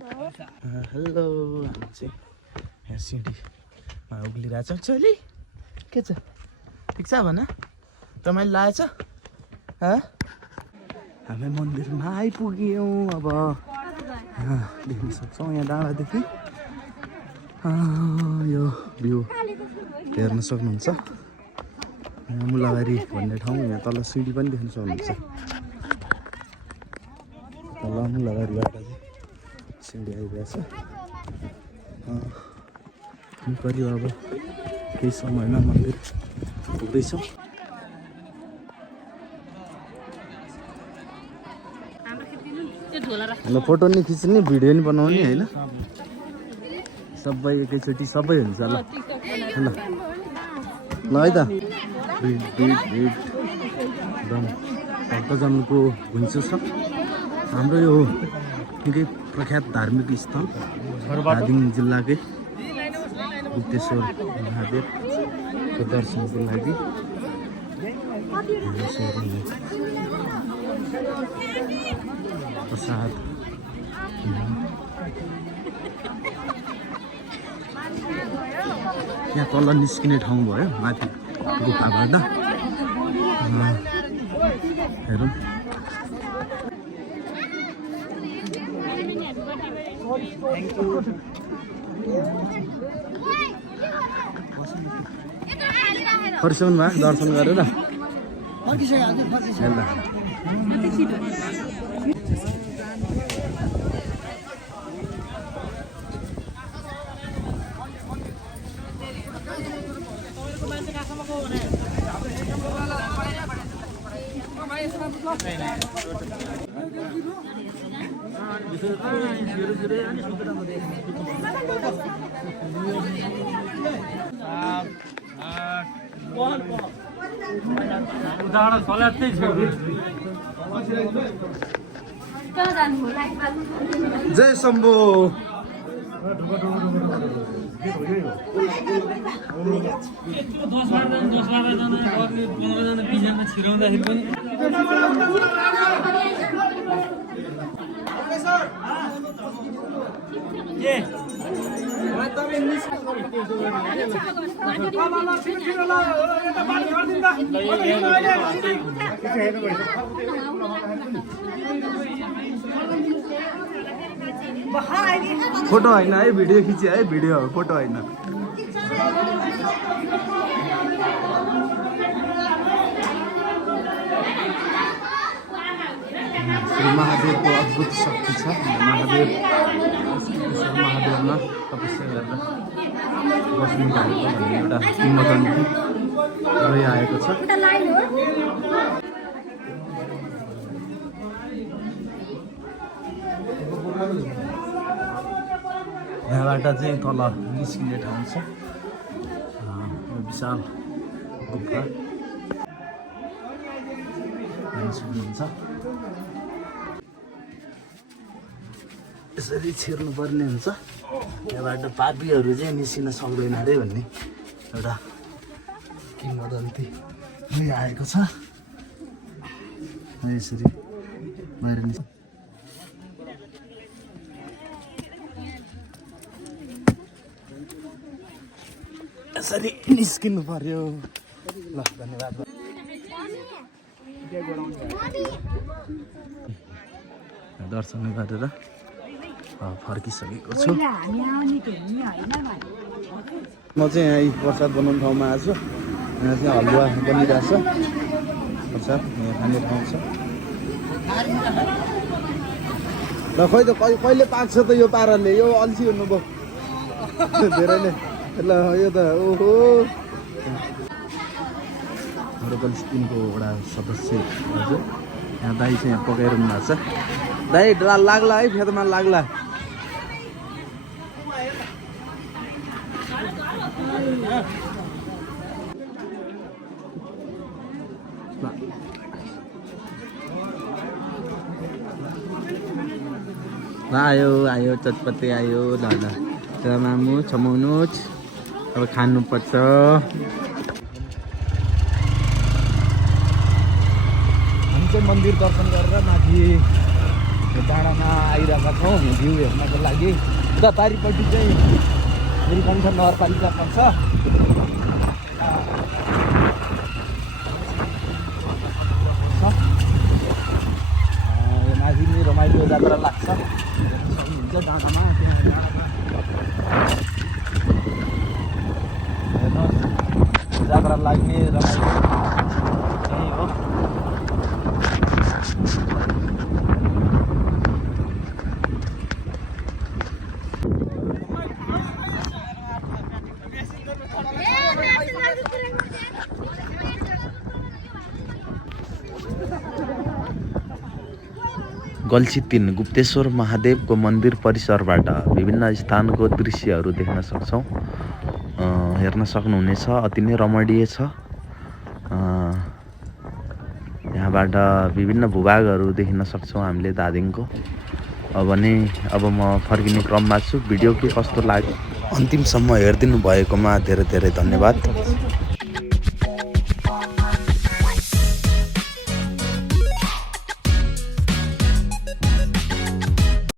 Hello हामी चाहिँ यहाँ सिँढीमा उक्लिरहेछौँ। चली के छ ठिक छ भन रमाइलो लागेछ? हामी मन्दिरमा आइपुग्यौँ। अब देख्न सक्छौँ यहाँ डाँडादेखि यो भ्यू हेर्न सक्नुहुन्छ। यहाँ मुलाबारी भन्ने ठाउँ, यहाँ तल सिँढी पनि देख्न सक्नुहुन्छ। तल मुलाबारीबाट चाहिँ सिँढी आइरहेछ। करिब अब केही समयमा मन्दिर पुग्दैछौँ। ल फोटो नि खिच्ने भिडियो नि बनाउने होइन, सबै एकैचोटि सबै हुन्छ। ल ल ल है त। भिड भिड भिड एकदम भक्तजनको घुइँचो छ। हाम्रो यो निकै प्रख्यात धार्मिक स्थल धादिङ जिल्लाकै गुप्तेश्वर महादेवको दर्शनको लागि प्रसाद यहाँ तल निस्किने ठाउँ भयो माथि गुफाबाट। हेरौँ फर्स्यौँमा दर्शन गरेर जय शम्भो। फोटो होइन है, भिडियो खिच्यो है, भिडियो हो, फोटो होइन। श्री महादेवको अद्भुत शक्ति छ। महादेवमा तपस्या गरेर बस्नु भनेको भन्ने एउटा किंवदन्ती रहिआएको छ। यहाँबाट चाहिँ तल निस्किने ठाउँ छ। विशाल गुफा हेर्न सक्नुहुन्छ। यसरी छिर्नुपर्ने हुन्छ। यहाँबाट पापीहरू चाहिँ निस्किन सक्दैन अरे भन्ने एउटा किंवदन्ती आएको छ। यसरी बाहिर निस्क यसरी निस्किनु पर्यो। ल धन्यवाद। दर्शन गरेर फर्किसकेको छु। म चाहिँ यहाँ प्रसाद बनाउने ठाउँमा आएको छु। यहाँ चाहिँ हलुवा बनिरहेको छ। प्रसाद यहाँ खाने ठाउँ छ। ल खोइ त कहिले पाक्छ त यो पाराले, यो अल्छी हुनुभयो धेरैले। ल यो त ओहो लोकल टिमको एउटा सदस्य हजुर यहाँ दाइ चाहिँ यहाँ पकाइरहनु भएको छ। दाइ लाग्ला है, फेदमा लाग्ला। आयो आयो चटपटे आयो। ल ल मामु छमाउनुहोस्, अब खानुपर्छ। हामी चाहिँ मन्दिर दर्शन गरेर माथि डाँडामा आइरहेका आएका छौँ भ्यू हेर्नको लागि। उता पारिपट्टि चाहिँ नीलकण्ठ नगरपालिका पर्छ। यो माथि नै रमाइलो जात्रा लाग्छ, हेर्न सक्नुहुन्छ डाँडामा। हेर्नुहोस् जात्रा लाग्ने रमाइलो यही हो। गल्छी 3 गुप्तेश्वर महादेवको मन्दिर परिसरबाट विभिन्न स्थानको दृश्यहरू देख्न सक्छौँ। हेर्न सक्नुहुनेछ, अति नै रमणीय छ। यहाँबाट विभिन्न भूभागहरू देखिन सक्छौँ हामीले धादिङको। अब म फर्किने क्रममा छु। भिडियो के कस्तो लाग्यो अन्तिमसम्म हेरिदिनु भएकोमा धेरै धेरै धन्यवाद।